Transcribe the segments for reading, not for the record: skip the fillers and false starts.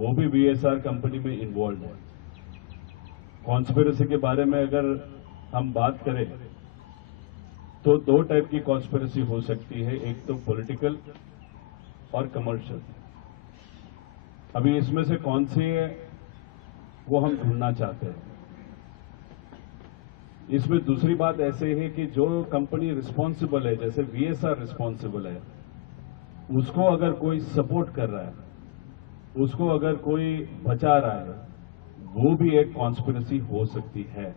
वो भी VSR company में इन्वॉल्व है। कॉन्स्पिरेसी के बारे में अगर हम बात करें तो दो टाइप की कॉन्स्पिरेसी हो सकती है, एक तो पॉलिटिकल और कमर्शियल। अभी इसमें से कौन सी है वो हम ढूंढना चाहते हैं। इसमें दूसरी बात ऐसे है कि जो कंपनी रिस्पॉन्सिबल है, जैसे वीएसआर रिस्पॉन्सिबल है, उसको अगर कोई सपोर्ट कर रहा है, उसको अगर कोई बचा रहा है, वो भी एक कॉन्स्पिरेसी हो सकती है।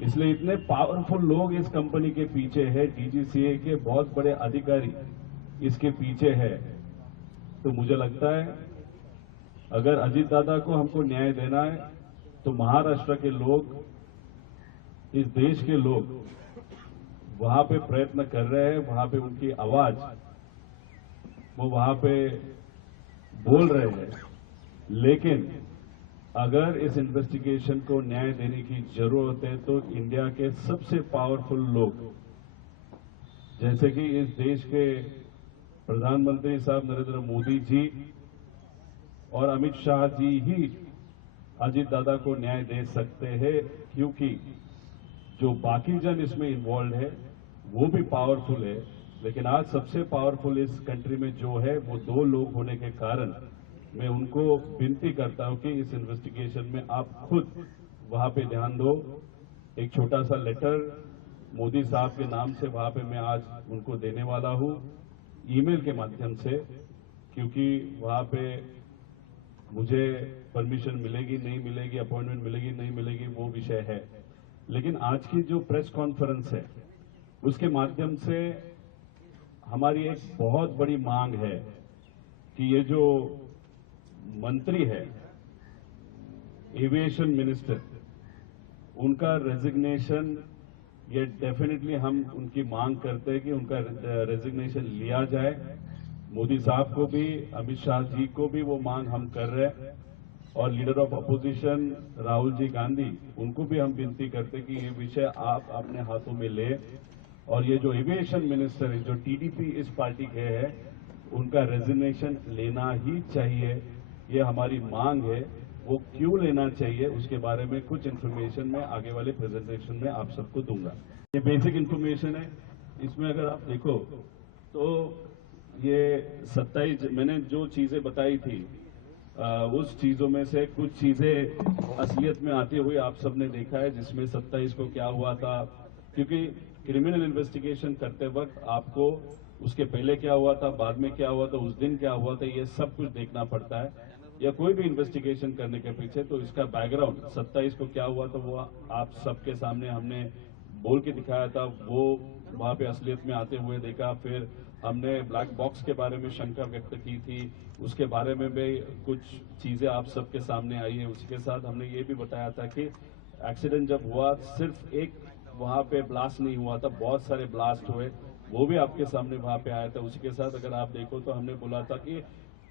इसलिए इतने पावरफुल लोग इस कंपनी के पीछे है, डीजीसीए के बहुत बड़े अधिकारी इसके पीछे है। तो मुझे लगता है अगर अजीत दादा को हमको न्याय देना है तो महाराष्ट्र के लोग, इस देश के लोग वहां पे प्रयत्न कर रहे हैं, वहां पे उनकी आवाज वो वहां पे बोल रहे हैं। लेकिन अगर इस इन्वेस्टिगेशन को न्याय देने की जरूरत है तो इंडिया के सबसे पावरफुल लोग, जैसे कि इस देश के प्रधानमंत्री साहब नरेंद्र मोदी जी और अमित शाह जी ही अजीत दादा को न्याय दे सकते हैं, क्योंकि जो बाकी जन इसमें इन्वॉल्व है वो भी पावरफुल है। लेकिन आज सबसे पावरफुल इस कंट्री में जो है वो दो लोग होने के कारण मैं उनको विनती करता हूं कि इस इन्वेस्टिगेशन में आप खुद वहां पे ध्यान दो। एक छोटा सा लेटर मोदी साहब के नाम से वहां पे मैं आज उनको देने वाला हूं, ईमेल के माध्यम से, क्योंकि वहां पे मुझे परमिशन मिलेगी नहीं मिलेगी, अपॉइंटमेंट मिलेगी नहीं मिलेगी, वो विषय है। लेकिन आज की जो प्रेस कॉन्फ्रेंस है उसके माध्यम से हमारी एक बहुत बड़ी मांग है कि ये जो मंत्री है, एविएशन मिनिस्टर, उनका रेजिग्नेशन, ये डेफिनेटली हम उनकी मांग करते हैं कि उनका रेजिग्नेशन लिया जाए। मोदी साहब को भी, अमित शाह जी को भी वो मांग हम कर रहे हैं, और leader of opposition Rahul ji Gandhi, उनको भी हम विनती करते हैं कि ये विषय आप अपने हाथों में ले, और ये जो एविएशन मिनिस्टर है, जो टीडीपी इस पार्टी के है, उनका रेजिग्नेशन लेना ही चाहिए। ये हमारी मांग है। वो क्यों लेना चाहिए उसके बारे में कुछ इन्फॉर्मेशन मैं आगे वाले प्रेजेंटेशन में आप सबको दूंगा। ये बेसिक इन्फॉर्मेशन है। इसमें अगर आप देखो तो ये 27 मैंने जो चीजें बताई थी, उस चीजों में से कुछ चीजें असलियत में आती हुई आप सबने देखा है, जिसमें 27 को क्या हुआ था। क्योंकि क्रिमिनल इन्वेस्टिगेशन करते वक्त आपको उसके पहले क्या हुआ था, बाद में क्या हुआ था, उस दिन क्या हुआ था, ये सब कुछ देखना पड़ता है। या कोई भी इन्वेस्टिगेशन करने के पीछे तो इसका बैकग्राउंड 27 को क्या हुआ था वो आप सबके सामने हमने बोल के दिखाया था। वो वहां पे असलियत में आते हुए देखा। फिर हमने ब्लैक बॉक्स के बारे में शंका व्यक्त की थी, उसके बारे में भी कुछ चीजें आप सबके सामने आई है। उसके साथ हमने ये भी बताया था कि एक्सीडेंट जब हुआ सिर्फ एक वहां पे ब्लास्ट नहीं हुआ था, बहुत सारे ब्लास्ट हुए, वो भी आपके सामने वहां पे आया था। उसके साथ अगर आप देखो तो हमने बोला था कि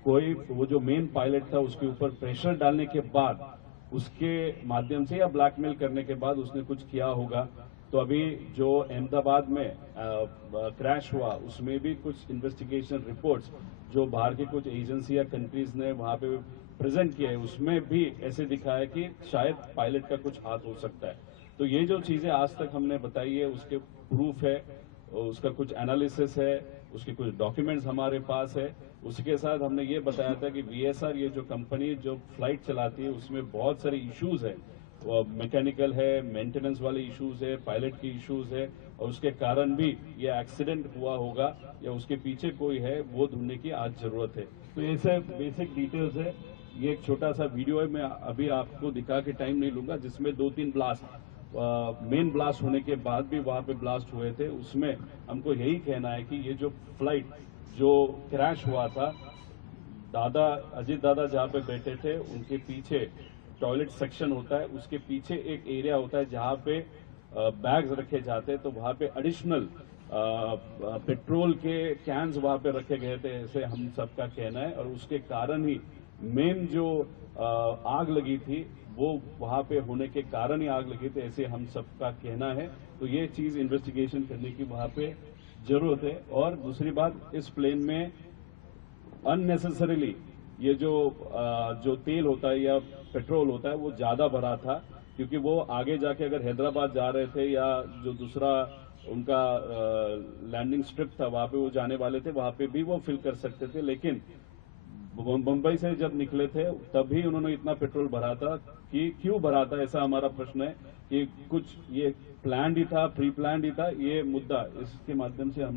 कोई वो जो मेन पायलट था उसके ऊपर प्रेशर डालने के बाद, उसके माध्यम से या ब्लैकमेल करने के बाद उसने कुछ किया होगा। तो अभी जो अहमदाबाद में क्रैश हुआ उसमें भी कुछ इन्वेस्टिगेशन रिपोर्ट्स जो बाहर की कुछ एजेंसी या कंट्रीज ने वहां पे प्रेजेंट किया है, उसमें भी ऐसे दिखा है कि शायद पायलट का कुछ हाथ हो सकता है। तो ये जो चीजें आज तक हमने बताई है उसके प्रूफ है, उसका कुछ एनालिसिस है, उसके कुछ डॉक्यूमेंट्स हमारे पास है। उसके साथ हमने ये बताया था कि वीएसआर ये जो कंपनी जो फ्लाइट चलाती है उसमें बहुत सारे इश्यूज है, मैकेनिकल है, मेंटेनेंस वाले इश्यूज है, पायलट के इश्यूज है, और उसके कारण भी ये एक्सीडेंट हुआ होगा या उसके पीछे कोई है वो ढूंढने की आज जरूरत है। तो ये सब बेसिक डिटेल्स है। ये एक छोटा सा वीडियो है, मैं अभी आपको दिखा के टाइम नहीं लूंगा, जिसमें 2-3 ब्लास्ट, मेन ब्लास्ट होने के बाद भी वहां पे ब्लास्ट हुए थे। उसमें हमको यही कहना है कि ये जो फ्लाइट जो क्रैश हुआ था, दादा अजीत दादा जहां पे बैठे थे उनके पीछे टॉयलेट सेक्शन होता है, उसके पीछे एक एरिया होता है जहां पे बैग्स रखे जाते हैं। तो वहां पे एडिशनल पेट्रोल के कैंस वहां पे रखे गए थे, ऐसे हम सबका कहना है। और उसके कारण ही मेन जो आग लगी थी वो वहां पे होने के कारण ही आग लगी थी, ऐसे हम सबका कहना है। तो ये चीज इन्वेस्टिगेशन करने की वहां पे जरूरत है। और दूसरी बात, इस प्लेन में अननेसेसरीली ये जो तेल होता है या पेट्रोल होता है वो ज्यादा भरा था, क्योंकि वो आगे जाके अगर हैदराबाद जा रहे थे या जो दूसरा उनका लैंडिंग स्ट्रिप था वहां पे वो जाने वाले थे, वहां पे भी वो फिल कर सकते थे। लेकिन मुंबई से जब निकले थे तभी उन्होंने इतना पेट्रोल भरा था। कि क्यों भरा था, ऐसा हमारा प्रश्न है कि कुछ ये प्लान ही था, प्री प्लान ही था, ये मुद्दा इसके माध्यम से हम